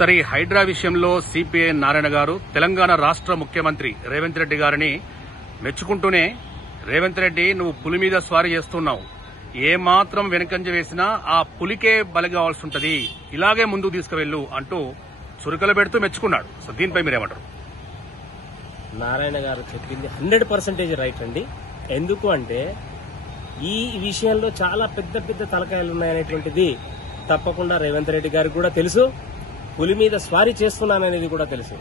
సరే, హైడ్రా విషయంలో సిపిఐ నారాయణ గారు తెలంగాణ రాష్ట్ర ముఖ్యమంత్రి రేవంత్ రెడ్డి గారిని మెచ్చుకుంటూనే, రేవంత్ రెడ్డి నువ్వు పులి మీద స్వారీ చేస్తున్నావు, ఏమాత్రం వెనకంజ వేసినా ఆ పులికే బలి కావాల్సి ఉంటది, ఇలాగే ముందుకు తీసుకువెళ్ళు అంటూ చురుకలు పెడుతూ మెచ్చుకున్నాడు. సో దీనిపై మీరేమంటారు? నారాయణ గారు చెప్పింది 100% రైట్ అండి. ఎందుకు అంటే ఈ విషయంలో చాలా పెద్ద పెద్ద తలకాయలు ఉన్నాయనేటువంటిది తప్పకుండా రేవంత్ రెడ్డి గారికి కూడా తెలుసు. పులి మీద స్వారీ చేస్తున్నాననేది కూడా తెలుసు.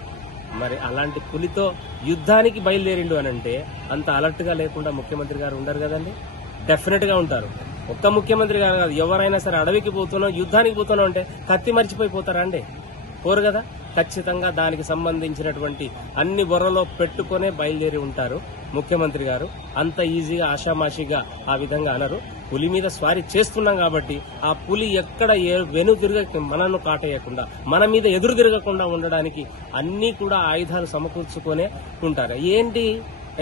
మరి అలాంటి పులితో యుద్ధానికి బయలుదేరిండు అనంటే అంత అలర్ట్ గా లేకుండా ముఖ్యమంత్రి గారు ఉండరు కదండి. డెఫినెట్ గా ఉంటారు. ఒక్క ముఖ్యమంత్రి గారు కాదు, ఎవరైనా సరే అడవికి పోతున్నాం, యుద్ధానికి పోతున్నాం అంటే కత్తి మర్చిపోయిపోతారా అండి? పోరు కదా. ఖచ్చితంగా దానికి సంబంధించినటువంటి అన్ని బొర్రలో పెట్టుకునే బయలుదేరి ఉంటారు ముఖ్యమంత్రి గారు. అంత ఈజీగా ఆషామాషిగా ఆ విధంగా అనరు. పులి మీద స్వారీ చేస్తున్నాం కాబట్టి ఆ పులి ఎక్కడ వెను తిరగ మనను కాటేయకుండా, మన మీద ఎదురు తిరగకుండా ఉండడానికి అన్ని కూడా ఆయుధాలు సమకూర్చుకునే ఉంటారు. ఏంటి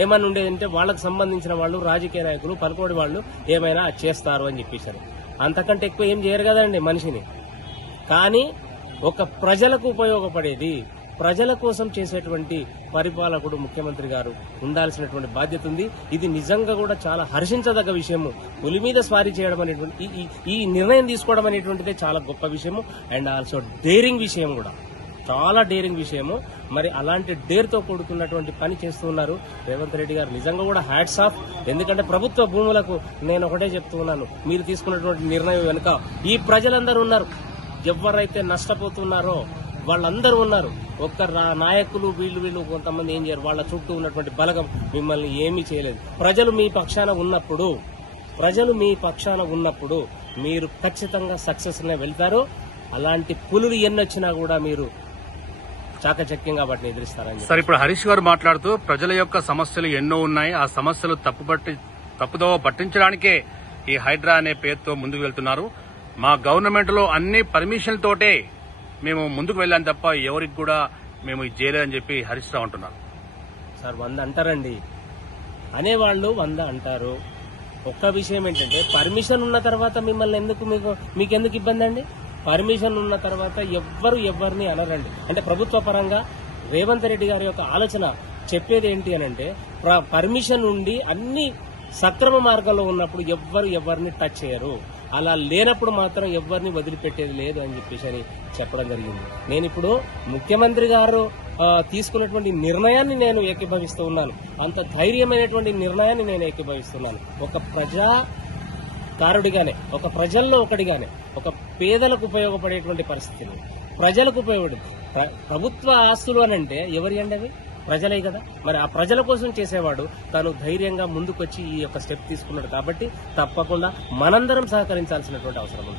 ఏమన్నా ఉండేదంటే వాళ్ళకు సంబంధించిన వాళ్ళు, రాజకీయ నాయకులు, పలుకోడి వాళ్ళు ఏమైనా చేస్తారు అని చెప్పేశారు. అంతకంటే ఎక్కువ ఏం చేయరు కదండి మనిషిని. కానీ ఒక ప్రజలకు ఉపయోగపడేది, ప్రజల కోసం చేసేటువంటి పరిపాలకుడు ముఖ్యమంత్రి గారు ఉండాల్సినటువంటి బాధ్యత ఉంది. ఇది నిజంగా కూడా చాలా హర్షించదగ్గ విషయము. పులి మీద స్వారీ చేయడం అనేటువంటి ఈ నిర్ణయం తీసుకోవడం అనేటువంటిదే చాలా గొప్ప విషయము. అండ్ ఆల్సో డేరింగ్ విషయం కూడా, చాలా డేరింగ్ విషయము. మరి అలాంటి డేర్ తో కూడుకున్నటువంటి పని చేస్తున్నారు రేవంత్ రెడ్డి గారు. నిజంగా కూడా హ్యాట్స్ ఆఫ్. ఎందుకంటే ప్రభుత్వ భూములకు నేను ఒకటే చెప్తున్నాను, మీరు తీసుకున్నటువంటి నిర్ణయం వెనుక ఈ ప్రజలందరూ ఉన్నారు. ఎవరైతే నష్టపోతున్నారో వాళ్ళందరూ ఉన్నారు. ఒక్క నాయకులు వీళ్ళు కొంతమంది ఏం చేయరు. వాళ్ళ చుట్టూ ఉన్నటువంటి బలగం మిమ్మల్ని ఏమీ చేయలేదు. ప్రజలు మీ పక్షాన ఉన్నప్పుడు మీరు ఖచ్చితంగా సక్సెస్ నే వెళ్తారు. అలాంటి పులులు ఎన్నొచ్చినా కూడా మీరు చాకచక్యంగా వాటిని ఎదిరిస్తారని. సరే, ఇప్పుడు హరీష్ గారు మాట్లాడుతూ ప్రజల యొక్క సమస్యలు ఎన్నో ఉన్నాయి, ఆ సమస్యలు తప్పుదోవ పట్టించడానికే ఈ హైడ్రా అనే పేరుతో ముందుకు వెళ్తున్నారు. మా గవర్నమెంట్ లో అన్ని పర్మిషన్ల తోటే మేము ముందుకు వెళ్ళాం తప్ప ఎవరికి కూడా మేము ఇది చేయలేదని చెప్పి హరీష్ రావు అంటున్నారు. సార్ 100 అంటారండి, అనేవాళ్ళు 100 అంటారు. ఒక్క విషయం ఏంటంటే పర్మిషన్ ఉన్న తర్వాత మిమ్మల్ని మీకెందుకు ఇబ్బంది అండి? పర్మిషన్ ఉన్న తర్వాత ఎవరిని అనరండి. అంటే ప్రభుత్వ పరంగా రేవంత్ రెడ్డి గారి యొక్క ఆలోచన చెప్పేది ఏంటి అనంటే, పర్మిషన్ ఉండి అన్ని సక్రమ మార్గంలో ఉన్నప్పుడు ఎవరిని టచ్ చేయరు. అలా లేనప్పుడు మాత్రం ఎవరిని వదిలిపెట్టేది లేదు అని చెప్పేసి చెప్పడం జరిగింది. నేను ఇప్పుడు ముఖ్యమంత్రి గారు తీసుకున్నటువంటి నిర్ణయాన్ని నేను ఏకీభవిస్తూ ఉన్నాను. అంత ధైర్యమైనటువంటి నిర్ణయాన్ని నేను ఏకీభవిస్తున్నాను. ఒక ప్రజాకారుడిగానే, ఒక ప్రజల్లో ఒకటిగానే, ఒక పేదలకు ఉపయోగపడేటువంటి పరిస్థితిని, ప్రజలకు ఉపయోగపడే ప్రభుత్వ ఆస్తులు అనంటే ఎవరి అండి? అవి ప్రజలే కదా. మరి ఆ ప్రజల కోసం చేసేవాడు తాను ధైర్యంగా ముందుకొచ్చి ఈ యొక్క స్టెప్ తీసుకున్నాడు. కాబట్టి తప్పకుండా మనందరం సహకరించాల్సినటువంటి అవసరం ఉంది.